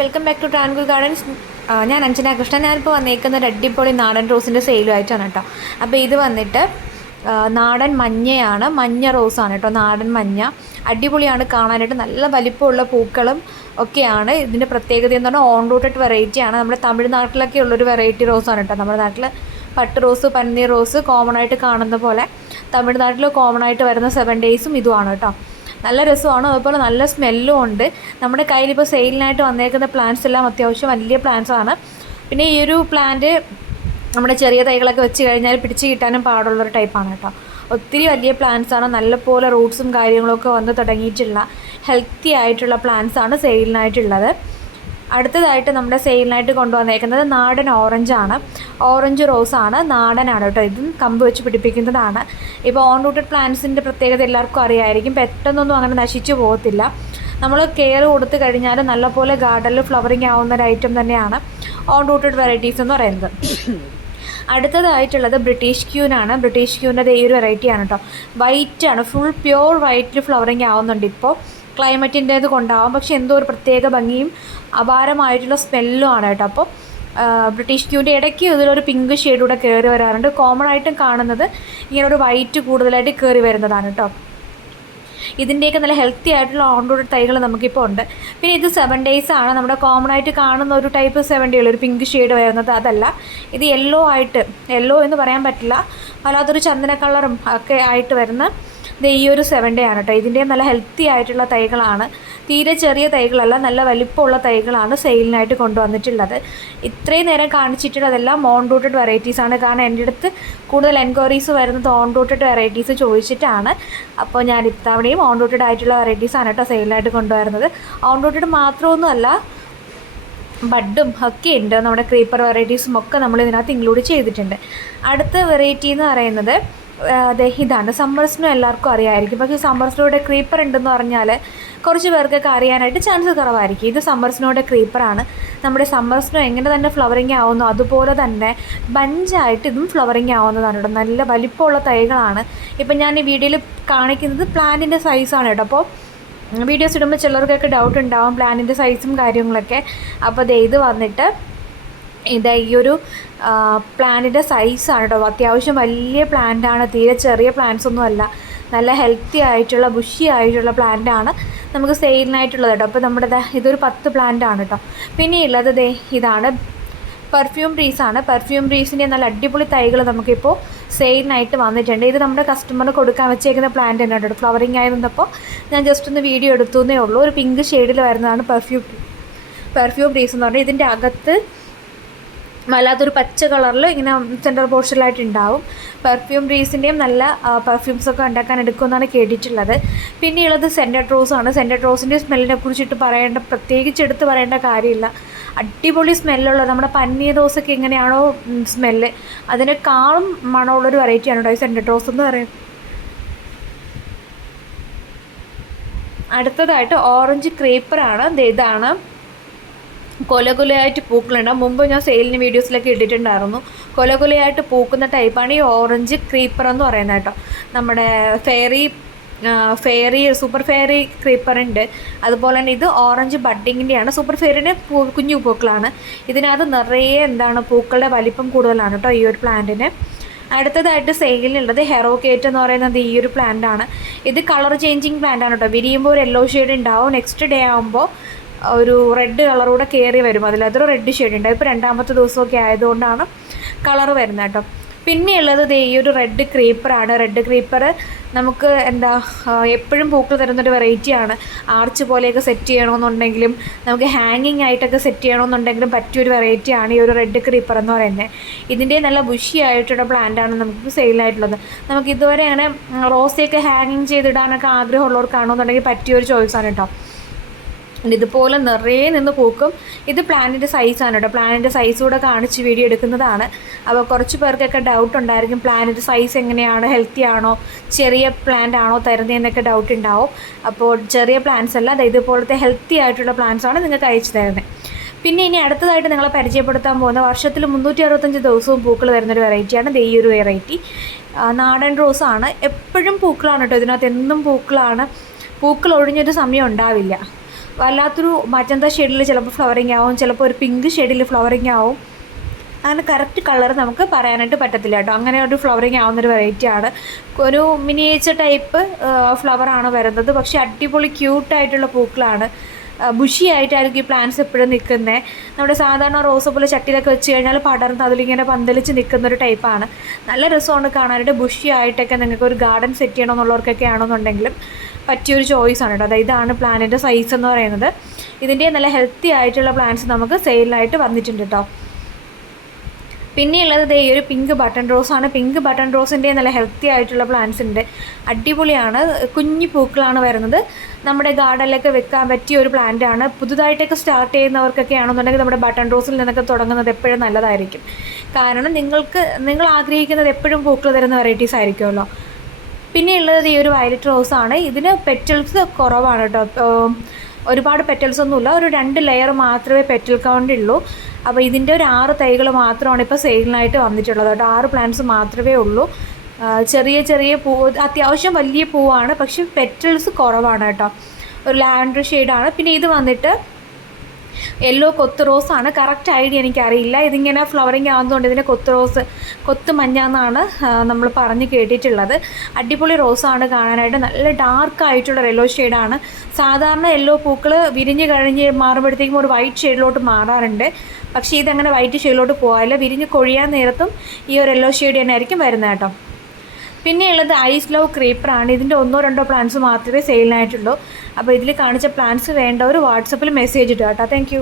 Welcome back to Travancore Gardens. ഞാൻ അഞ്ജന കൃഷ്ണൻ. ഞാനിപ്പോൾ വന്നേക്കുന്ന ഒരു അടിപൊളി നാടൻ റോസിൻ്റെ സെയിലുമായിട്ടാണ് കേട്ടോ. അപ്പോൾ ഇത് വന്നിട്ട് നാടൻ മഞ്ഞയാണ്, മഞ്ഞ റോസാണ് കേട്ടോ. നാടൻ മഞ്ഞ അടിപൊളിയാണ് കാണാനായിട്ട്. നല്ല വലിപ്പമുള്ള പൂക്കളും ഒക്കെയാണ്. ഇതിൻ്റെ പ്രത്യേകത എന്ന് പറഞ്ഞാൽ ഓൺ റൂട്ടഡ് വെറൈറ്റിയാണ്. നമ്മുടെ തമിഴ്നാട്ടിലൊക്കെ ഉള്ളൊരു വെറൈറ്റി റോസാണ് കേട്ടോ. നമ്മുടെ നാട്ടിൽ പട്ട് റോസ്, പന്നീർ റോസ് കോമൺ ആയിട്ട് കാണുന്ന പോലെ തമിഴ്നാട്ടിൽ കോമൺ ആയിട്ട് വരുന്ന 7 ഡേയ്സും ഇതുമാണ് കേട്ടോ. നല്ല രസമാണ്, അതുപോലെ നല്ല സ്മെല്ലും ഉണ്ട്. നമ്മുടെ കയ്യിലിപ്പോൾ സെയിലിനായിട്ട് വന്നേക്കുന്ന പ്ലാന്റ്സ് എല്ലാം അത്യാവശ്യം വലിയ പ്ലാന്റ്സാണ്. പിന്നെ ഈ ഒരു പ്ലാന്റ് നമ്മുടെ ചെറിയ തൈകളൊക്കെ വെച്ച് കഴിഞ്ഞാൽ പിടിച്ച് കിട്ടാനും പാടുള്ളൊരു ടൈപ്പാണ് കേട്ടോ. ഒത്തിരി വലിയ പ്ലാന്റ്സാണ്, നല്ലപോലെ റൂട്ട്സും കാര്യങ്ങളൊക്കെ വന്ന് തുടങ്ങിയിട്ടുള്ള ഹെൽത്തി ആയിട്ടുള്ള പ്ലാന്റ്സാണ് സെയിലിനായിട്ടുള്ളത്. അടുത്തതായിട്ട് നമ്മുടെ സെയിലിനായിട്ട് കൊണ്ടുവന്നേക്കുന്നത് നാടൻ ഓറഞ്ചാണ്. ഓറഞ്ച് റോസാണ്, നാടനാണ് കേട്ടോ. ഇതും കമ്പ് വെച്ച് പിടിപ്പിക്കുന്നതാണ്. ഇപ്പോൾ ഓൺ റൂട്ടഡ് പ്ലാന്റ്സിൻ്റെ പ്രത്യേകത എല്ലാവർക്കും അറിയാമായിരിക്കും. പെട്ടെന്നൊന്നും അങ്ങനെ നശിച്ചു പോകത്തില്ല. നമ്മൾ കെയർ കൊടുത്തു കഴിഞ്ഞാൽ നല്ലപോലെ ഗാർഡനിൽ ഫ്ലവറിങ് ആവുന്ന ഒരു ഐറ്റം തന്നെയാണ് ഓൺ റൂട്ടഡ് വെറൈറ്റീസ് എന്ന് പറയുന്നത്. അടുത്തതായിട്ടുള്ളത് ബ്രിട്ടീഷ് ക്യൂനാണ്. ബ്രിട്ടീഷ് ക്യൂവിൻ്റെ ഈ ഒരു വെറൈറ്റിയാണ് കേട്ടോ. വൈറ്റാണ്, ഫുൾ പ്യോർ വൈറ്റിൽ ഫ്ലവറിങ് ആവുന്നുണ്ട്. ഇപ്പോൾ ക്ലൈമറ്റിൻ്റേത് കൊണ്ടാവാം, പക്ഷെ എന്തോ ഒരു പ്രത്യേക ഭംഗിയും അപാരമായിട്ടുള്ള സ്മെല്ലും ആണ് കേട്ടോ. അപ്പോൾ ബ്രിട്ടീഷ് ക്യൂവിൻ്റെ ഇടയ്ക്ക് ഇതിലൊരു പിങ്ക് ഷെയ്ഡൂടെ കയറി വരാറുണ്ട്. കോമൺ ആയിട്ടും കാണുന്നത് ഇങ്ങനെ ഒരു വൈറ്റ് കൂടുതലായിട്ട് കയറി വരുന്നതാണ് കേട്ടോ. ഇതിൻ്റെയൊക്കെ നല്ല ഹെൽത്തി ആയിട്ടുള്ള ഓൺ റൂട്ടഡ് തൈകൾ നമുക്കിപ്പോൾ ഉണ്ട്. പിന്നെ ഇത് 7 ഡേയ്സ് ആണ്. നമ്മുടെ കോമൺ ആയിട്ട് കാണുന്ന ഒരു ടൈപ്പ് 7 ഡേ ഒരു പിങ്ക് ഷെയ്ഡ് വരുന്നത് അതല്ല. ഇത് യെല്ലോ ആയിട്ട്, യെല്ലോ എന്ന് പറയാൻ പറ്റില്ല, വല്ലാത്തൊരു ചന്ദന കളറും ഒക്കെ ആയിട്ട് വരുന്ന ഈ ഒരു 7 ഡേ ആണ് കേട്ടോ. ഇതിൻ്റെ നല്ല ഹെൽത്തി ആയിട്ടുള്ള തൈകളാണ്. തീരെ ചെറിയ തൈകളല്ല, നല്ല വലിപ്പമുള്ള തൈകളാണ് സെയിലിനായിട്ട് കൊണ്ടുവന്നിട്ടുള്ളത്. ഇത്രയും നേരം കാണിച്ചിട്ടുള്ളതെല്ലാം ഓൺ റൂട്ടഡ് വെറൈറ്റീസാണ്. കാരണം എൻ്റെ അടുത്ത് കൂടുതൽ എൻക്വയറീസ് വരുന്നത് ഓൺ റൂട്ടഡ് വെറൈറ്റീസ് ചോദിച്ചിട്ടാണ്. അപ്പോൾ ഞാൻ ഇത്തവണയും ഓൺ റൂട്ടഡ് ആയിട്ടുള്ള വെറൈറ്റീസാണ് കേട്ടോ സെയിലിനായിട്ട് കൊണ്ടുവരുന്നത്. ഓൺ റൂട്ടഡ് മാത്രമൊന്നുമല്ല, ബഡും ഒക്കെ ഉണ്ട്. നമ്മുടെ ക്രീപ്പർ വെറൈറ്റീസും ഒക്കെ നമ്മൾ ഇതിനകത്ത് ഇൻക്ലൂഡ് ചെയ്തിട്ടുണ്ട്. അടുത്ത വെറൈറ്റി എന്ന് പറയുന്നത് ഇതാണ്. സമ്മർ സ്നോ എല്ലാവർക്കും അറിയാമായിരിക്കും. പക്ഷേ സമ്മർ സ്നോയുടെ ക്രീപ്പർ ഉണ്ടെന്ന് പറഞ്ഞാൽ കുറച്ച് പേർക്കൊക്കെ അറിയാനായിട്ട് ചാൻസ് കുറവായിരിക്കും. ഇത് സമ്മർ സ്നോയുടെ ക്രീപ്പറാണ്. നമ്മുടെ സമ്മർ സ്നോ എങ്ങനെ തന്നെ ഫ്ലവറിങ് ആവുന്നു അതുപോലെ തന്നെ ബഞ്ചായിട്ട് ഇതും ഫ്ലവറിങ് ആവുന്നതാണ് കേട്ടോ. നല്ല വലിപ്പമുള്ള തൈകളാണ്. ഇപ്പം ഞാൻ ഈ വീഡിയോയിൽ കാണിക്കുന്നത് പ്ലാന്റിൻ്റെ സൈസാണ് കേട്ടോ. അപ്പോൾ വീഡിയോസ് ഇടുമ്പോൾ ചിലർക്കൊക്കെ ഡൗട്ട് ഉണ്ടാവും പ്ലാന്റിൻ്റെ സൈസും കാര്യങ്ങളൊക്കെ. അപ്പോൾ ഇത് വന്നിട്ട് ഈ ഒരു പ്ലാന്റിൻ്റെ സൈസാണ് കേട്ടോ. അത്യാവശ്യം വലിയ പ്ലാന്റാണ്, തീരെ ചെറിയ പ്ലാന്റ്സ് ഒന്നുമല്ല. നല്ല ഹെൽത്തി ആയിട്ടുള്ള ബുഷി ആയിട്ടുള്ള പ്ലാന്റാണ് നമുക്ക് സെയിലിനായിട്ടുള്ളത് കേട്ടോ. അപ്പോൾ നമ്മുടെ ഇതൊരു 10 പ്ലാന്റാണ് കേട്ടോ. പിന്നെ ഉള്ളത് ഇതാണ് പെർഫ്യൂം ട്രീസാണ്. പെർഫ്യൂം ട്രീസിൻ്റെ നല്ല അടിപൊളി തൈകൾ നമുക്കിപ്പോൾ സെയിലിനായിട്ട് വന്നിട്ടുണ്ട്. ഇത് നമ്മുടെ കസ്റ്റമറിന് കൊടുക്കാൻ വെച്ചേക്കുന്ന പ്ലാന്റ് തന്നെ കേട്ടോ. ഫ്ലവറിങ് ആയിരുന്നപ്പോൾ ഞാൻ ജസ്റ്റ് ഒന്ന് വീഡിയോ എടുത്തുന്നേ ഉള്ളൂ. ഒരു പിങ്ക് ഷെയ്ഡിൽ വരുന്നതാണ് പെർഫ്യൂം ട്രീസ് എന്ന് പറഞ്ഞാൽ. ഇതിൻ്റെ അകത്ത് വല്ലാത്തൊരു പച്ച കളറിൽ ഇങ്ങനെ സെൻട്രൽ പോർഷനിലായിട്ട് ഉണ്ടാവും. പെർഫ്യൂം ട്രീസിൻ്റെയും നല്ല പെർഫ്യൂംസൊക്കെ ഉണ്ടാക്കാൻ എടുക്കുമെന്നാണ് കേട്ടിട്ടുള്ളത്. പിന്നെയുള്ളത് സെൻറ്റഡ് റോസാണ്. സെൻറ്റഡ് റോസിൻ്റെ സ്മെല്ലിനെ കുറിച്ചിട്ട് പ്രത്യേകിച്ച് എടുത്ത് പറയേണ്ട കാര്യമില്ല. അടിപൊളി സ്മെല്ലുള്ള നമ്മുടെ പന്നീർ റോസൊക്കെ എങ്ങനെയാണോ സ്മെല്ല്, അതിനേക്കാളും മണമുള്ളൊരു വെറൈറ്റിയാണ് കേട്ടോ ഈ സെൻറ്റഡ് റോസ് എന്ന് പറയുന്നത്. അടുത്തതായിട്ട് ഓറഞ്ച് ക്രീപ്പറാണ്. ഇതാണ് കൊലകൊലയായിട്ട് പൂക്കളുണ്ടാവും. മുമ്പ് ഞാൻ സെയിലിന് വീഡിയോസിലൊക്കെ ഇട്ടിട്ടുണ്ടായിരുന്നു. കൊലകൊലയായിട്ട് പൂക്കുന്ന ടൈപ്പാണ് ഈ ഓറഞ്ച് ക്രീപ്പർ എന്ന് പറയുന്നത് കേട്ടോ. നമ്മുടെ ഫെയറി സൂപ്പർ ഫെയറി ക്രീപ്പറുണ്ട്. അതുപോലെ തന്നെ ഇത് ഓറഞ്ച് ബഡ്ഡിങ്ങിൻ്റെയാണ്. സൂപ്പർ ഫെയറിൻ്റെ കുഞ്ഞു പൂക്കളാണ്. ഇതിനകത്ത് നിറയെ പൂക്കളുടെ വലിപ്പം കൂടുതലാണ് കേട്ടോ ഈ ഒരു പ്ലാന്റിന്. അടുത്തതായിട്ട് സെയിലിനുള്ളത് ഹെറോക്കേറ്റ് എന്ന് പറയുന്നത് ഈ ഒരു പ്ലാന്റാണ്. ഇത് കളർ ചേഞ്ചിങ് പ്ലാന്റാണ് കേട്ടോ. വിരിയുമ്പോൾ ഒരു യെല്ലോ ഷെയ്ഡ് ഉണ്ടാവും. നെക്സ്റ്റ് ഡേ ആകുമ്പോൾ ഒരു റെഡ് കളറൂടെ കയറി വരും. അതിലതൊരു റെഡ് ഷെയ്ഡ് ഉണ്ട്. ഇപ്പോൾ 2ാമത്തെ ദിവസമൊക്കെ ആയതുകൊണ്ടാണ് കളർ വരുന്നത് കേട്ടോ. പിന്നെയുള്ളത് ഈ ഒരു റെഡ് ക്രീപ്പറാണ്. റെഡ് ക്രീപ്പർ നമുക്ക് എപ്പോഴും പൂക്കൾ തരുന്നൊരു വെറൈറ്റിയാണ്. ആർച്ച് പോലെയൊക്കെ സെറ്റ് ചെയ്യണമെന്നുണ്ടെങ്കിലും നമുക്ക് ഹാങ്ങിങ് ആയിട്ടൊക്കെ സെറ്റ് ചെയ്യണമെന്നുണ്ടെങ്കിലും പറ്റിയൊരു വെറൈറ്റിയാണ് ഈ ഒരു റെഡ് ക്രീപ്പർ എന്ന് പറയുന്നത്. ഇതിൻ്റെ നല്ല ബുഷി ആയിട്ടുള്ള പ്ലാന്റാണ് നമുക്ക് സെയിലായിട്ടുള്ളത്. നമുക്ക് ഇതുവരെ അങ്ങനെ റോസയൊക്കെ ഹാങ്ങിങ് ചെയ്തിടാനൊക്കെ ആഗ്രഹമുള്ളവർക്കാണെന്നുണ്ടെങ്കിൽ പറ്റിയൊരു ചോയ്സാണ് കേട്ടോ. ഇതുപോലെ നിറയെ നിന്ന് പൂക്കും. ഇത് പ്ലാന്റിൻ്റെ സൈസാണ് കേട്ടോ. പ്ലാന്റിൻ്റെ സൈസ് കൂടെ കാണിച്ച് വീഡിയോ എടുക്കുന്നതാണ്. അപ്പോൾ കുറച്ച് പേർക്കൊക്കെ ഡൗട്ട് ഉണ്ടായിരിക്കും പ്ലാന്റിൻ്റെ സൈസ് എങ്ങനെയാണ്, ഹെൽത്തി ആണോ, ചെറിയ പ്ലാന്റ് ആണോ തരുന്നതെന്നൊക്കെ ഡൗട്ട് ഉണ്ടാവും. അപ്പോൾ ചെറിയ പ്ലാന്റ്സ് അല്ല, ഇതുപോലത്തെ ഹെൽത്തി ആയിട്ടുള്ള പ്ലാന്റ്സാണ് നിങ്ങൾക്ക് അയച്ചു തരുന്നത്. പിന്നെ ഇനി അടുത്തതായിട്ട് നിങ്ങളെ പരിചയപ്പെടുത്താൻ പോകുന്ന വർഷത്തിൽ 365 ദിവസവും പൂക്കൾ വരുന്നൊരു വെറൈറ്റിയാണ് ഈ ഒരു വെറൈറ്റി. നാടൻ റോസാണ്. എപ്പോഴും പൂക്കളാണ് കേട്ടോ. ഇതിനകത്ത് എന്നും പൂക്കളാണ്. പൂക്കൾ ഒഴിഞ്ഞൊരു സമയം ഉണ്ടാവില്ല. വല്ലാത്തൊരു മജന്ത ഷെയ്ഡിൽ ചിലപ്പോൾ ഫ്ലവറിങ് ആവും, ചിലപ്പോൾ ഒരു പിങ്ക് ഷെയ്ഡിൽ ഫ്ലവറിങ് ആവും. അങ്ങനെ കറക്റ്റ് കളർ നമുക്ക് പറയാനായിട്ട് പറ്റത്തില്ല കേട്ടോ. അങ്ങനെ ഒരു ഫ്ലവറിങ് ആവുന്നൊരു വെറൈറ്റിയാണ്. ഒരു മിനിയേച്ചർ ടൈപ്പ് ഫ്ലവറാണ് വരുന്നത്. പക്ഷേ അടിപൊളി ക്യൂട്ടായിട്ടുള്ള പൂക്കളാണ്. ബുഷി ആയിട്ടായിരിക്കും ഈ പ്ലാന്റ്സ് എപ്പോഴും നിൽക്കുന്നത്. നമ്മുടെ സാധാരണ റോസ് പോലെ ചട്ടിയിലൊക്കെ വെച്ച് കഴിഞ്ഞാൽ പടർന്ന് അതിലിങ്ങനെ പന്തലിച്ച് നിൽക്കുന്നൊരു ടൈപ്പാണ്. നല്ല രസമാണ് കാണാനായിട്ട്. ബുഷി ആയിട്ടൊക്കെ നിങ്ങൾക്ക് ഒരു ഗാർഡൻ സെറ്റ് ചെയ്യണമെന്നുള്ളവർക്കൊക്കെ ആണെന്നുണ്ടെങ്കിലും പറ്റിയൊരു ചോയ്സാണ് കേട്ടോ. അതായത് ഇതാണ് പ്ലാന്റിൻ്റെ സൈസ് എന്ന് പറയുന്നത്. ഇതിൻ്റെ നല്ല ഹെൽത്തി ആയിട്ടുള്ള പ്ലാന്റ്സ് നമുക്ക് സെയിലായിട്ട് വന്നിട്ടുണ്ട് കേട്ടോ. പിന്നെയുള്ളത് ഈ ഒരു പിങ്ക് ബട്ടൺ റോസാണ്. പിങ്ക് ബട്ടൺ റോസിൻ്റെ നല്ല ഹെൽത്തി ആയിട്ടുള്ള പ്ലാന്റ്സ് ഉണ്ട്. അടിപൊളിയാണ്. കുഞ്ഞു പൂക്കളാണ് വരുന്നത്. നമ്മുടെ ഗാർഡനിലൊക്കെ വെക്കാൻ പറ്റിയ ഒരു പ്ലാന്റാണ്. പുതുതായിട്ടൊക്കെ സ്റ്റാർട്ട് ചെയ്യുന്നവർക്കൊക്കെ ആണെന്നുണ്ടെങ്കിൽ നമ്മുടെ ബട്ടൺ റോസിൽ നിന്നൊക്കെ തുടങ്ങുന്നത് എപ്പോഴും നല്ലതായിരിക്കും. കാരണം നിങ്ങൾ ആഗ്രഹിക്കുന്നത് എപ്പോഴും പൂക്കൾ തരുന്ന വെറൈറ്റീസ് ആയിരിക്കുമല്ലോ. പിന്നെയുള്ളത് ഈ ഒരു വയലറ്റ് റോസാണ്. ഇതിന് പെറ്റൽസ് കുറവാണ് കേട്ടോ. ഒരുപാട് പെറ്റൽസ് ഒന്നുമില്ല. ഒരു 2 ലെയർ മാത്രമേ പെറ്റൽ കൗണ്ട് ഉള്ളൂ. അപ്പോൾ ഇതിൻ്റെ ഒരു 6 തൈകൾ മാത്രമാണ് ഇപ്പോൾ സെയിലിനായിട്ട് വന്നിട്ടുള്ളത് കേട്ടോ. 6 പ്ലാന്റ്സ് മാത്രമേ ഉള്ളൂ. ചെറിയ അത്യാവശ്യം വലിയ പൂവാണ്, പക്ഷെ പെറ്റൽസ് കുറവാണ് കേട്ടോ. ഒരു ലാവൻഡർ ഷെയ്ഡാണ്. പിന്നെ ഇത് വന്നിട്ട് യെല്ലോ കൊത്ത് റോസാണ്. കറക്റ്റ് ഐഡിയ എനിക്കറിയില്ല. ഇതിങ്ങനെ ഫ്ലവറിങ് ആകുന്നതുകൊണ്ട് ഇതിനെ കൊത്ത് മഞ്ഞ എന്നാണ് നമ്മൾ പറഞ്ഞ് കേട്ടിട്ടുള്ളത്. അടിപൊളി റോസാണ് കാണാനായിട്ട്. നല്ല ഡാർക്കായിട്ടുള്ള യെല്ലോ ഷെയ്ഡാണ്. സാധാരണ യെല്ലോ പൂക്കൾ വിരിഞ്ഞ് കഴിഞ്ഞ് മാറുമ്പോഴത്തേക്കും ഒരു വൈറ്റ് ഷെയ്ഡിലോട്ട് മാറാറുണ്ട്. പക്ഷേ ഇതങ്ങനെ വൈറ്റ് ഷെയ്ഡിലോട്ട് പോകാറില്ല. വിരിഞ്ഞ് കൊഴിയാൻ നേരത്തും ഈ ഒരു യെല്ലോ ഷെയ്ഡ് തന്നെ ആയിരിക്കും വരുന്നത് കേട്ടോ. പിന്നെയുള്ളത് ഐസ് ലവ് ക്രീപ്പറാണ്. ഇതിൻ്റെ 1-2 പ്ലാന്റ്സ് മാത്രമേ സെയിലിനായിട്ടുള്ളൂ. അപ്പോൾ ഇതിൽ കാണിച്ച പ്ലാന്റ്സ് വേണ്ടവർ വാട്സപ്പിൽ മെസ്സേജ് ഇടുക കേട്ടോ. താങ്ക്